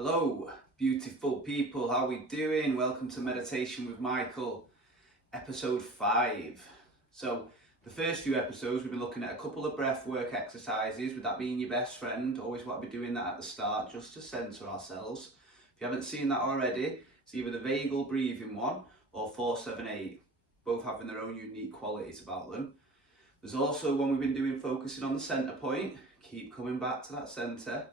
Hello, beautiful people. How we doing? Welcome to Meditation with Michael, episode 5. So, the first few episodes we've been looking at a couple of breath work exercises, with that being your best friend. Always want to be doing that at the start just to center ourselves. If you haven't seen that already, it's either the vagal breathing one or 4-7-8, both having their own unique qualities about them. There's also one we've been doing focusing on the center point. Keep coming back to that center.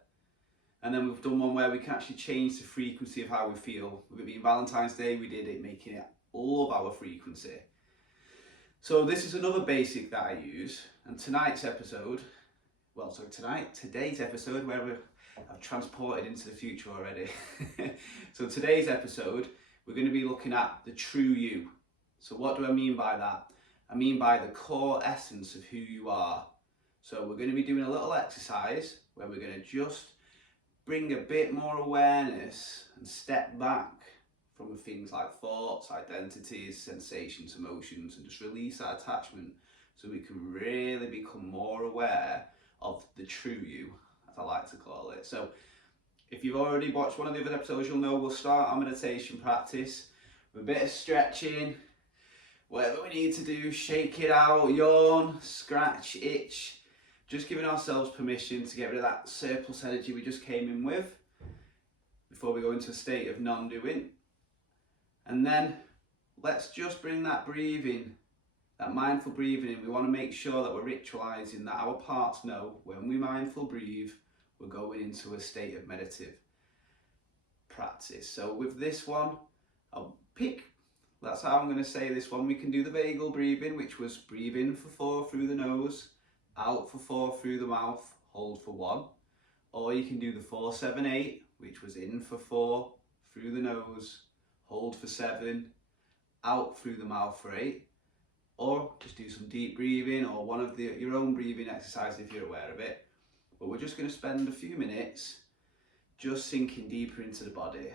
And then we've done one where we can actually change the frequency of how we feel. With it being Valentine's Day, we did it making it all of our frequency. So this is another basic that I use. And today's episode, where I've transported into the future already. So today's episode, we're going to be looking at the true you. So what do I mean by that? I mean by the core essence of who you are. So we're going to be doing a little exercise where we're going to just bring a bit more awareness and step back from things like thoughts, identities, sensations, emotions, and just release that attachment so we can really become more aware of the true you, as I like to call it. So if you've already watched one of the other episodes, you'll know we'll start our meditation practice with a bit of stretching, whatever we need to do, shake it out, yawn, scratch, itch. Just giving ourselves permission to get rid of that surplus energy we just came in with before we go into a state of non-doing. And then let's just bring that breathing, that mindful breathing in. We want to make sure that we're ritualizing that our parts know when we mindful breathe, we're going into a state of meditative practice. So with this one, that's how I'm going to say this one. We can do the vagal breathing, which was breathe in for 4 through the nose, out for 4 through the mouth, hold for 1. Or you can do the 4-7-8, which was in for 4 through the nose, hold for 7, out through the mouth for 8. Or just do some deep breathing or one of your own breathing exercises if you're aware of it. But we're just going to spend a few minutes just sinking deeper into the body.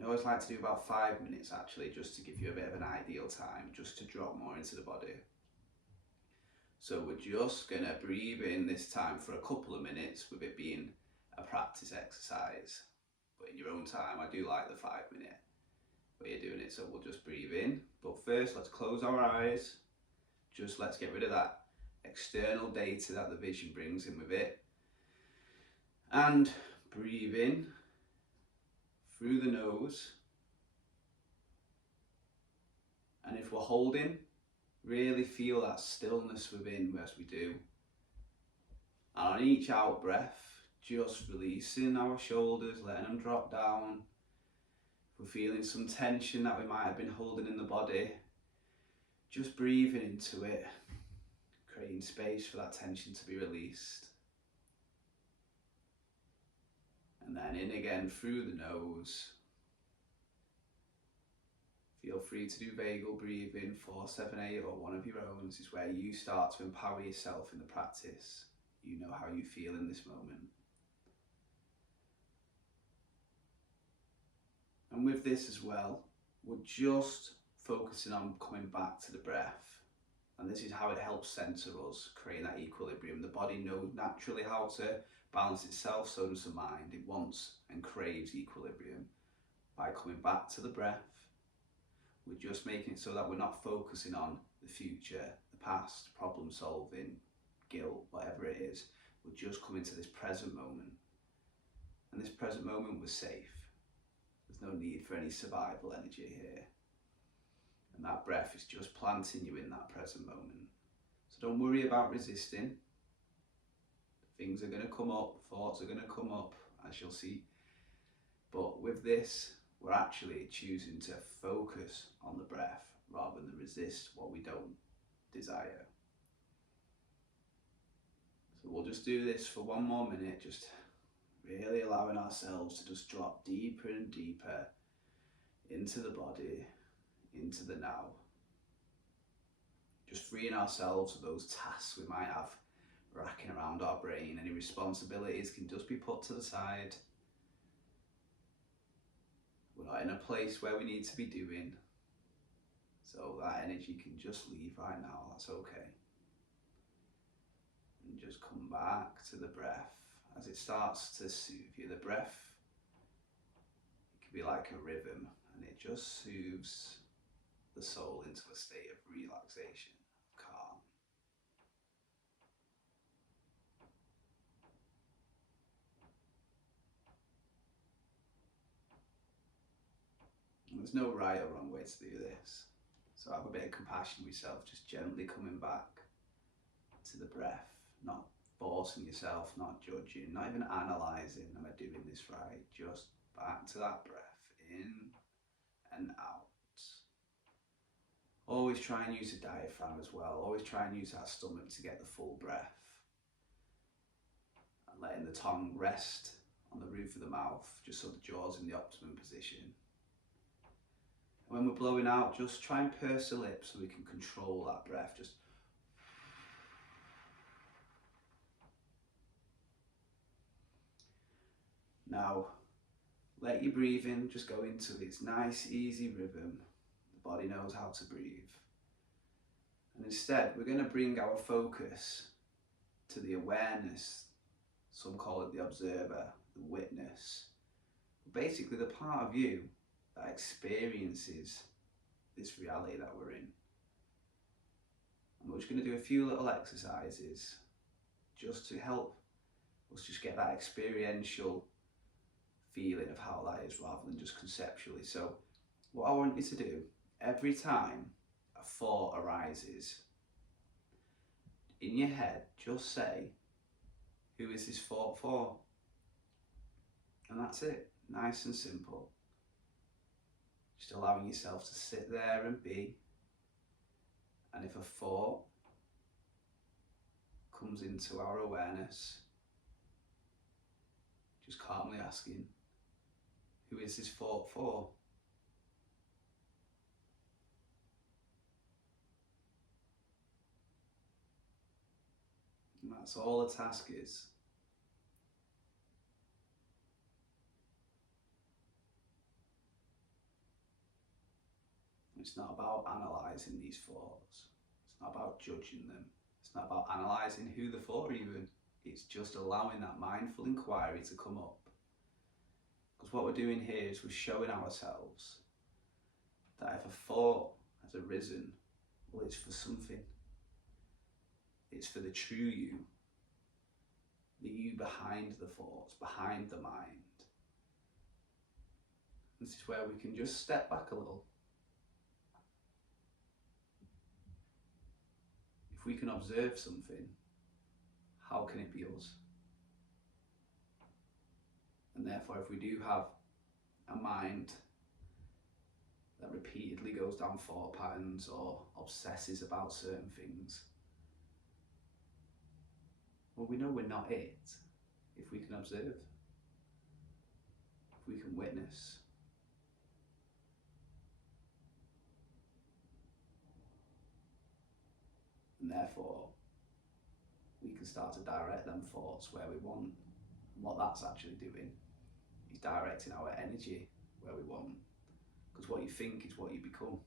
I always like to do about 5 minutes actually, just to give you a bit of an ideal time, just to drop more into the body. So we're just going to breathe in this time for a couple of minutes, with it being a practice exercise. But in your own time, I do like the 5 minute where you're doing it. So we'll just breathe in. But first, let's close our eyes. Just let's get rid of that external data that the vision brings in with it. And breathe in through the nose. And if we're holding, really feel that stillness within as we do. And on each out breath, just releasing our shoulders, letting them drop down. If we're feeling some tension that we might have been holding in the body, just breathing into it, creating space for that tension to be released. And then in again through the nose. Feel free to do vagal breathing, 4-7-8 or one of your own. This is where you start to empower yourself in the practice. You know how you feel in this moment. And with this as well, we're just focusing on coming back to the breath. And this is how it helps center us, creating that equilibrium. The body knows naturally how to balance itself, so does the mind. It wants and craves equilibrium. By coming back to the breath, we're just making it so that we're not focusing on the future, the past, problem solving, guilt, whatever it is. We're just coming to this present moment. And this present moment was safe. There's no need for any survival energy here. And that breath is just planting you in that present moment. So don't worry about resisting. Things are going to come up, thoughts are going to come up, as you'll see. But with this, we're actually choosing to focus on the breath rather than resist what we don't desire. So we'll just do this for 1 more minute, just really allowing ourselves to just drop deeper and deeper into the body, into the now. Just freeing ourselves of those tasks we might have racking around our brain. Any responsibilities can just be put to the side. We're not in a place where we need to be doing. So that energy can just leave right now, that's okay. And just come back to the breath as it starts to soothe you. The breath can be like a rhythm, and it just soothes the soul into a state of relaxation, calm. And there's no right or wrong way to do this. So have a bit of compassion with yourself, just gently coming back to the breath, not forcing yourself, not judging, not even analysing, am I doing this right? Just back to that breath, in and out. Always try and use the diaphragm as well. Always try and use that stomach to get the full breath. And letting the tongue rest on the roof of the mouth, just so the jaw's in the optimum position. And when we're blowing out, just try and purse the lips so we can control that breath. Just now, let your breathing just go into its nice, easy rhythm. The body knows how to breathe. And instead, we're going to bring our focus to the awareness. Some call it the observer, the witness. Basically, the part of you that experiences this reality that we're in. And we're just going to do a few little exercises just to help us just get that experiential feeling of how that is rather than just conceptually. So what I want you to do, every time a thought arises in your head, just say, who is this thought for? And that's it, nice and simple. Just allowing yourself to sit there and be. And if a thought comes into our awareness, just calmly asking, who is this thought for? And that's all the task is. It's not about analysing these thoughts. It's not about judging them. It's not about analysing who they're for even. It's just allowing that mindful inquiry to come up. Because what we're doing here is we're showing ourselves that if a thought has arisen, well, it's for something. It's for the true you. The you behind the thoughts, behind the mind. This is where we can just step back a little. If we can observe something, how can it be us? And therefore, if we do have a mind that repeatedly goes down thought patterns or obsesses about certain things, well, we know we're not it if we can observe, if we can witness. And therefore, we can start to direct them thoughts where we want. And what that's actually doing is directing our energy where we want. Because what you think is what you become.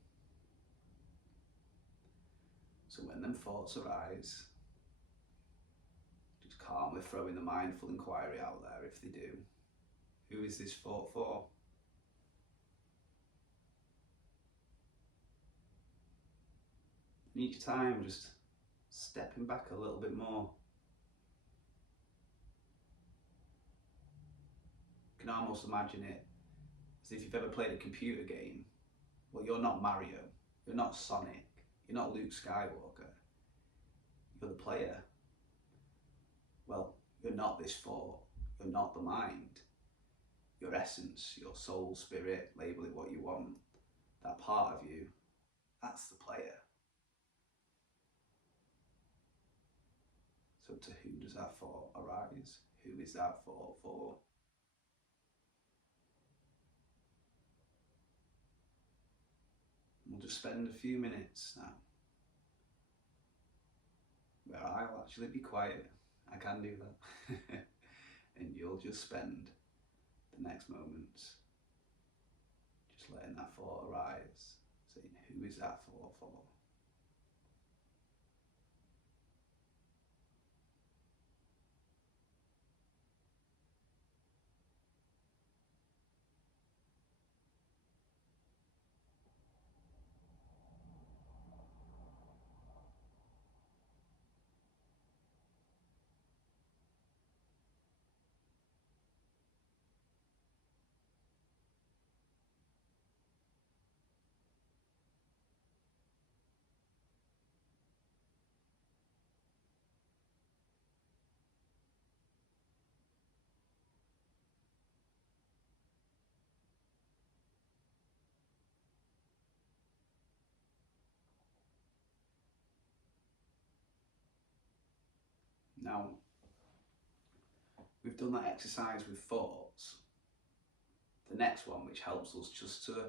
So when them thoughts arise, just calmly throwing the mindful inquiry out there if they do. Who is this thought for? And each time just stepping back a little bit more. You can almost imagine it as if you've ever played a computer game. Well, you're not Mario, you're not Sonic, you're not Luke Skywalker, you're the player. Well, you're not this thought, you're not the mind. Your essence, your soul, spirit, label it what you want, that part of you, that's the player. So to whom does that thought arise? Who is that thought for? We'll just spend a few minutes now where I'll actually be quiet. I can do that. And you'll just spend the next moments just letting that thought arise, saying, who is that thought for? Now, we've done that exercise with thoughts. The next one, which helps us just to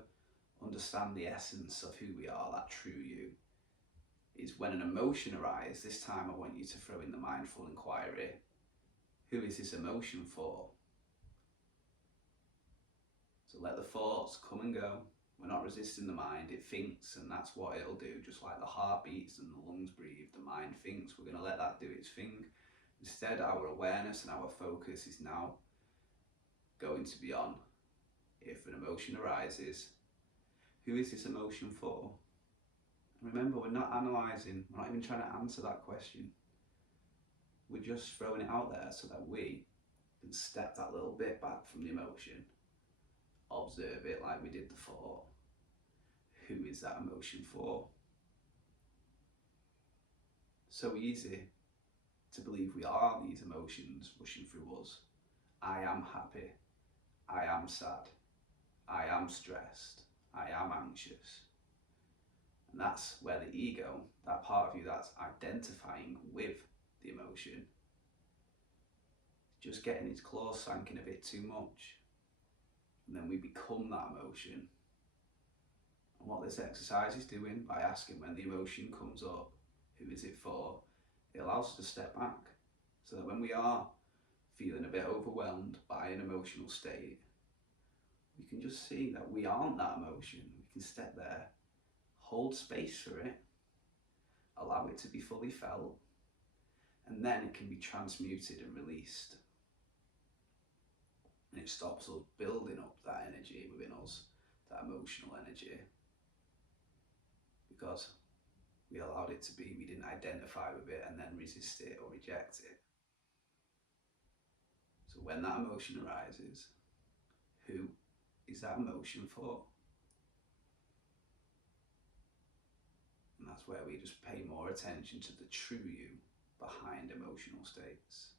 understand the essence of who we are, that true you, is when an emotion arises. This time I want you to throw in the mindful inquiry. Who is this emotion for? So let the thoughts come and go. We're not resisting the mind. It thinks, and that's what it'll do. Just like the heart beats and the lungs breathe, the mind thinks. We're going to let that do its thing. Instead, our awareness and our focus is now going to be on, if an emotion arises, who is this emotion for? And remember, we're not analysing, we're not even trying to answer that question. We're just throwing it out there so that we can step that little bit back from the emotion, observe it like we did the thought. Who is that emotion for? So easy to believe we are these emotions rushing through us. I am happy. I am sad. I am stressed. I am anxious. And that's where the ego, that part of you that's identifying with the emotion, just getting its claws sank in a bit too much. And then we become that emotion. And what this exercise is doing, by asking when the emotion comes up, who is it for, it allows us to step back. So that when we are feeling a bit overwhelmed by an emotional state, we can just see that we aren't that emotion. We can step there, hold space for it, allow it to be fully felt, and then it can be transmuted and released. And it stops us building up that energy within us, that emotional energy, because we allowed it to be, we didn't identify with it and then resist it or reject it. So when that emotion arises, who is that emotion for? And that's where we just pay more attention to the true you behind emotional states.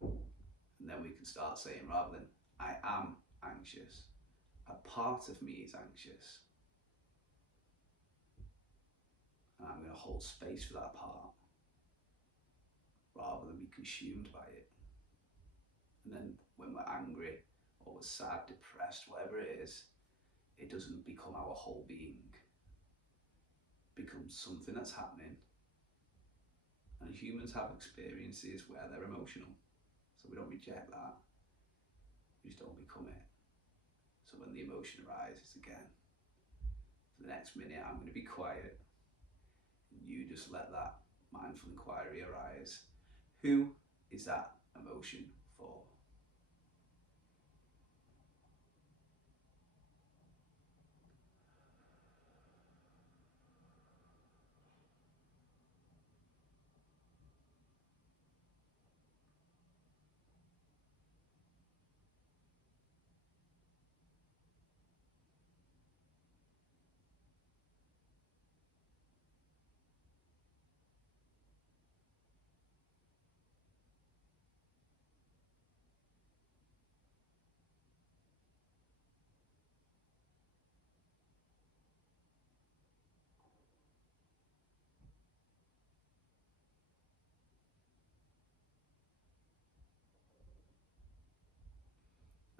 And then we can start saying, rather than I am anxious, a part of me is anxious. And I'm going to hold space for that part rather than be consumed by it. And then when we're angry or we're sad, depressed, whatever it is, it doesn't become our whole being. It becomes something that's happening. And humans have experiences where they're emotional. So we don't reject that. We just don't become it. So when the emotion arises again, for the next minute, I'm going to be quiet. You just let that mindful inquiry arise. Who is that emotion for?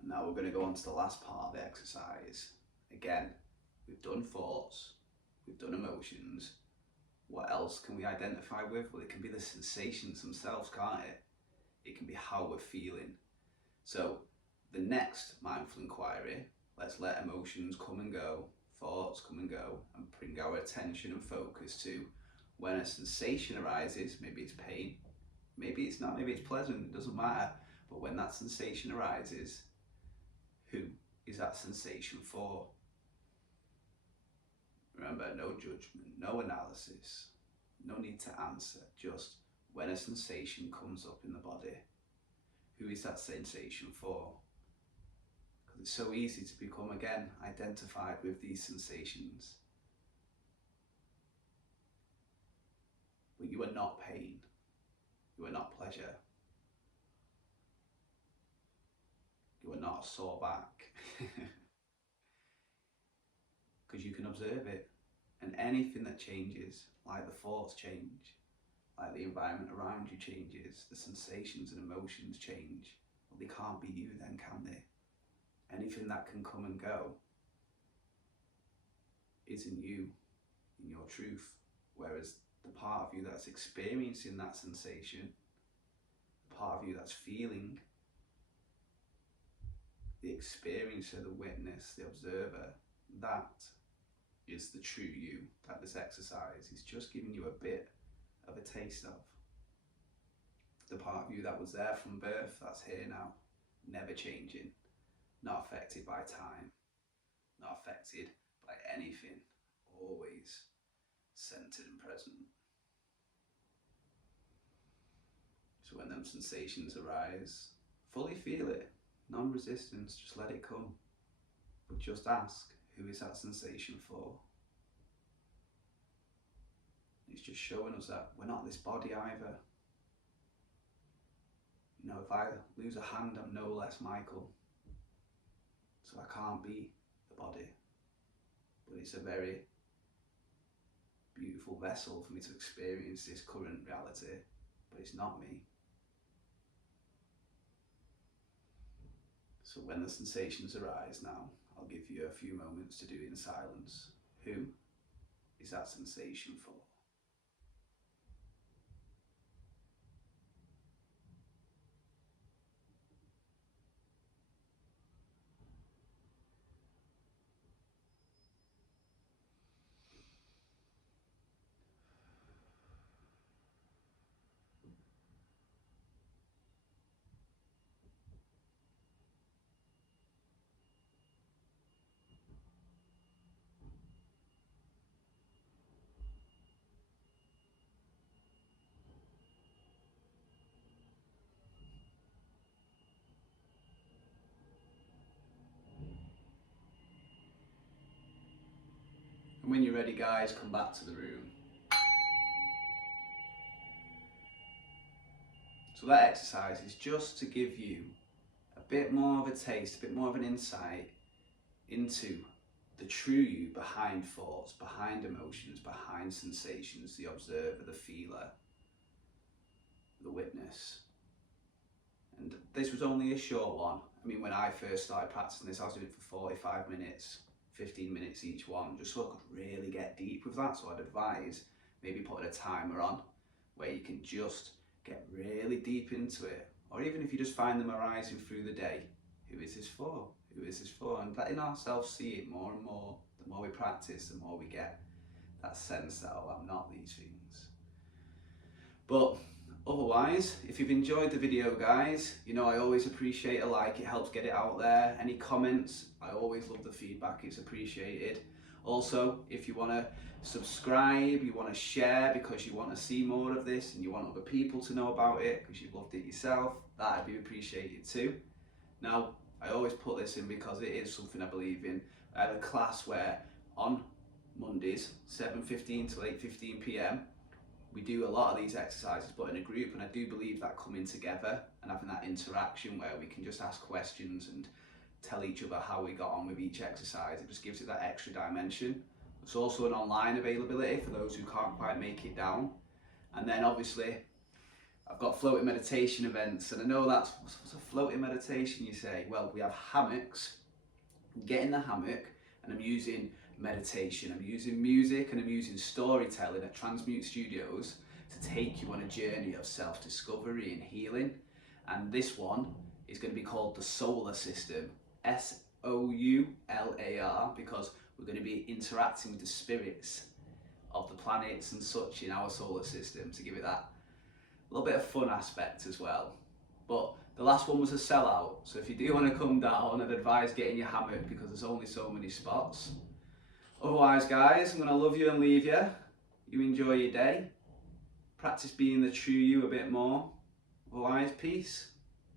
And now we're going to go on to the last part of the exercise. Again, we've done thoughts, we've done emotions. What else can we identify with? Well, it can be the sensations themselves, can't it? It can be how we're feeling. So the next mindful inquiry, let's let emotions come and go, thoughts come and go, and bring our attention and focus to when a sensation arises. Maybe it's pain, maybe it's not, maybe it's pleasant, it doesn't matter. But when that sensation arises, who is that sensation for? Remember, no judgment, no analysis, no need to answer, just when a sensation comes up in the body, who is that sensation for? Because it's so easy to become, again, identified with these sensations. But you are not pain, you are not pleasure, you are not a sore back. Because you can observe it, and anything that changes, like the thoughts change, like the environment around you changes, the sensations and emotions change. Well, they can't be you then, can they? Anything that can come and go isn't you in your truth. Whereas the part of you that's experiencing that sensation, the part of you that's feeling, the experiencer, the witness, the observer, that is the true you that this exercise is just giving you a bit of a taste of. The part of you that was there from birth, that's here now, never changing, not affected by time, not affected by anything, always centered and present. So when them sensations arise, fully feel it, non-resistance, just let it come. But just ask, who is that sensation for? It's just showing us that we're not this body either. You know, if I lose a hand, I'm no less Michael. So I can't be the body. But it's a very beautiful vessel for me to experience this current reality, but it's not me. So when the sensations arise now, I'll give you a few moments to do it in silence. Who is that sensation for? And when you're ready, guys, come back to the room. So that exercise is just to give you a bit more of a taste, a bit more of an insight into the true you behind thoughts, behind emotions, behind sensations, the observer, the feeler, the witness. And this was only a short one. I mean, when I first started practicing this, I was doing it for 45 minutes, 15 minutes each one, just so I could really get deep with that. So I'd advise maybe putting a timer on where you can just get really deep into it. Or even if you just find them arising through the day, who is this for? Who is this for? And letting ourselves see it more and more. The more we practice, the more we get that sense that, oh, I'm not these things. But otherwise, if you've enjoyed the video, guys, you know I always appreciate a like. It helps get it out there. Any comments, I always love the feedback. It's appreciated. Also, if you want to subscribe, you want to share because you want to see more of this and you want other people to know about it because you've loved it yourself, that'd be appreciated too. Now, I always put this in because it is something I believe in. I have a class where on Mondays, 7:15 to 8:15 p.m, we do a lot of these exercises, but in a group, and I do believe that coming together and having that interaction where we can just ask questions and tell each other how we got on with each exercise, it just gives it that extra dimension. There's also an online availability for those who can't quite make it down. And then obviously, I've got floating meditation events, and I know that's, what's a floating meditation, you say? Well, we have hammocks. Get in the hammock, and I'm using meditation, I'm using music, and I'm using storytelling at Transmute Studios to take you on a journey of self-discovery and healing. And this one is going to be called the Soular System, S-O-U-L-A-R, because we're going to be interacting with the spirits of the planets and such in our solar system to give it that little bit of fun aspect as well. But the last one was a sellout, so if you do want to come down, I'd advise getting your hammock because there's only so many spots. Otherwise, guys, I'm going to love you and leave you. You enjoy your day. Practice being the true you a bit more. Otherwise, peace.